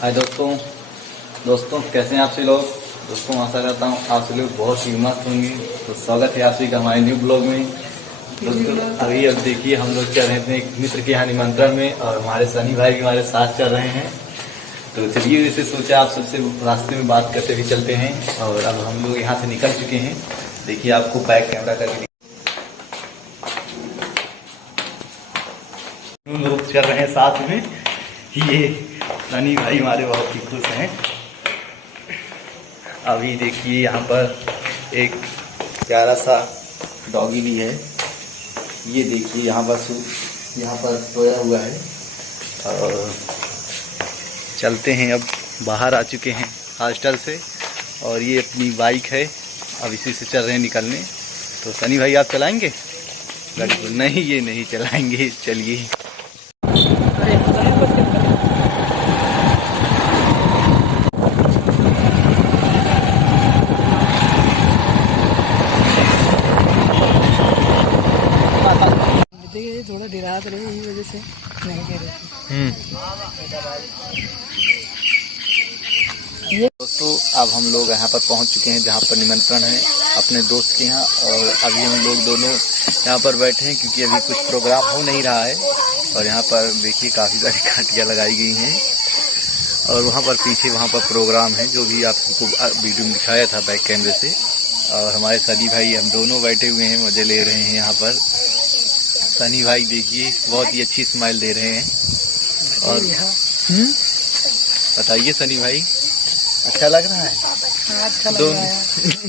हाय दोस्तों कैसे हैं आप सभी लोग। दोस्तों आशा करता हूँ आप सभी लोग बहुत ही मस्त होंगे। तो स्वागत है आप सभी का हमारे न्यू ब्लॉग में। दोस्तों अभी अब देखिए हम लोग चल रहे थे एक मित्र के यहाँ निमंत्रण में और हमारे सनी भाई भी हमारे साथ चल रहे हैं। तो चलिए वैसे सोचा आप सबसे रास्ते में बात करते हुए चलते हैं। और अब हम लोग यहाँ से निकल चुके हैं। देखिए आपको बैक कैमरा करके लोग चल रहे हैं साथ में। ये सनी भाई हमारे बहुत ही खुश हैं। अभी देखिए यहाँ पर एक प्यारा सा डॉगी भी है। ये देखिए यहाँ पर सोया हुआ है। और चलते हैं, अब बाहर आ चुके हैं हॉस्टल से। और ये अपनी बाइक है, अब इसी से चल रहे हैं निकलने। तो सनी भाई आप चलाएंगे गाड़ी? नहीं, ये नहीं चलाएंगे। चलिए थोड़ा डिरात रहे, यही वजह से नहीं कह रहे। दोस्तों अब हम लोग यहाँ पर पहुँच चुके हैं जहाँ पर निमंत्रण है अपने दोस्त के यहाँ। और अभी हम लोग दोनों यहाँ पर बैठे हैं क्योंकि अभी कुछ प्रोग्राम हो नहीं रहा है। और यहाँ पर देखिए काफ़ी सारी घाटियाँ लगाई गई हैं। और वहाँ पर पीछे वहाँ पर प्रोग्राम है जो भी आपको वीडियो में दिखाया था बैक कैमरे से। और हमारे सनी भाई हम दोनों बैठे हुए हैं, मज़े ले रहे हैं यहाँ पर। सनी भाई देखिए बहुत ही अच्छी स्माइल दे रहे हैं। और बताइए सनी भाई, अच्छा लग रहा है? अच्छा लग रहा है।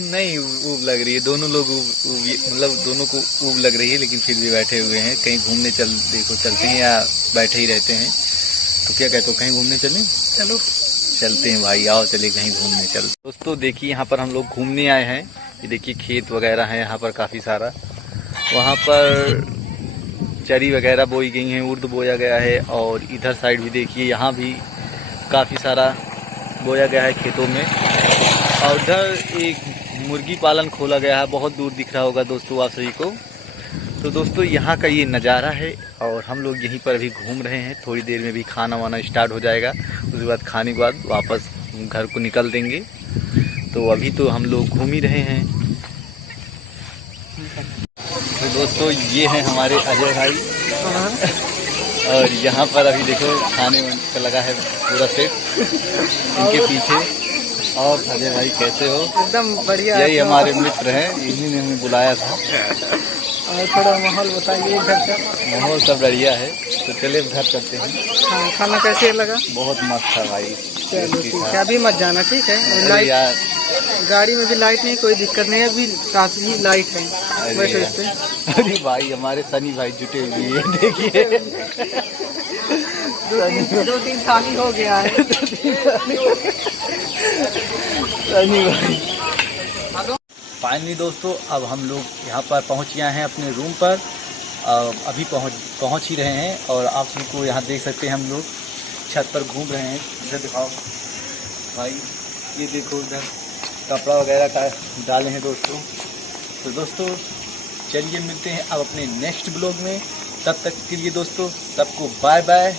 नहीं ऊब लग रही है। दोनों लोग मतलब दोनों को ऊब लग रही है, लेकिन फिर भी बैठे हुए हैं। कहीं घूमने चलते हैं या बैठे ही रहते हैं? तो क्या कहते हो, कहीं घूमने चलें? चलो चलते हैं भाई, आओ चले कहीं घूमने चल। दोस्तों देखिए यहाँ पर हम लोग घूमने आए हैं। ये देखिए खेत वगैरह है यहाँ पर काफ़ी सारा। वहाँ पर चरी वगैरह बोई गई हैं, उर्द बोया गया है। और इधर साइड भी देखिए यहाँ भी काफ़ी सारा बोया गया है खेतों में। और उधर एक मुर्गी पालन खोला गया है, बहुत दूर दिख रहा होगा दोस्तों आप सभी को। तो दोस्तों यहाँ का ये नज़ारा है। और हम लोग यहीं पर अभी घूम रहे हैं। थोड़ी देर में भी खाना वाना स्टार्ट हो जाएगा। उसके बाद खाने के बाद वापस घर को निकल देंगे। तो अभी तो हम लोग घूम ही रहे हैं। तो दोस्तों ये हैं हमारे अजय भाई। और यहाँ पर अभी देखो खाने का लगा है पूरा सेट इनके पीछे। और अजय भाई कैसे हो? एकदम बढ़िया। यही हमारे मित्र हैं, इन्हीं ने हमें बुलाया था। और थोड़ा माहौल बताइए घर का। माहौल सब बढ़िया है। तो चले घर करते हैं। हाँ, खाना कैसे लगा? बहुत मस्त था भाई। चलो ठीक है, अभी मत जाना, ठीक है? लाइट यार गाड़ी में भी लाइट नहीं, कोई दिक्कत नहीं है। अभी साथ ही लाइट है, बैठो इस पे। अरे भाई हमारे सनी भाई जुटे हुए हैं, देखिए। दो तीन थाली हो गया है। सनी भाई फाइनली दोस्तों अब हम लोग यहाँ पर पहुँच गए हैं अपने रूम पर। अभी पहुँच ही रहे हैं। और आप सबको यहाँ देख सकते हैं, हम लोग छत पर घूम रहे हैं। इधर दिखाओ भाई, ये देखो उधर कपड़ा वगैरह का डाले हैं दोस्तों। तो दोस्तों चलिए मिलते हैं अब अपने नेक्स्ट ब्लॉग में। तब तक के लिए दोस्तों सबको बाय बाय।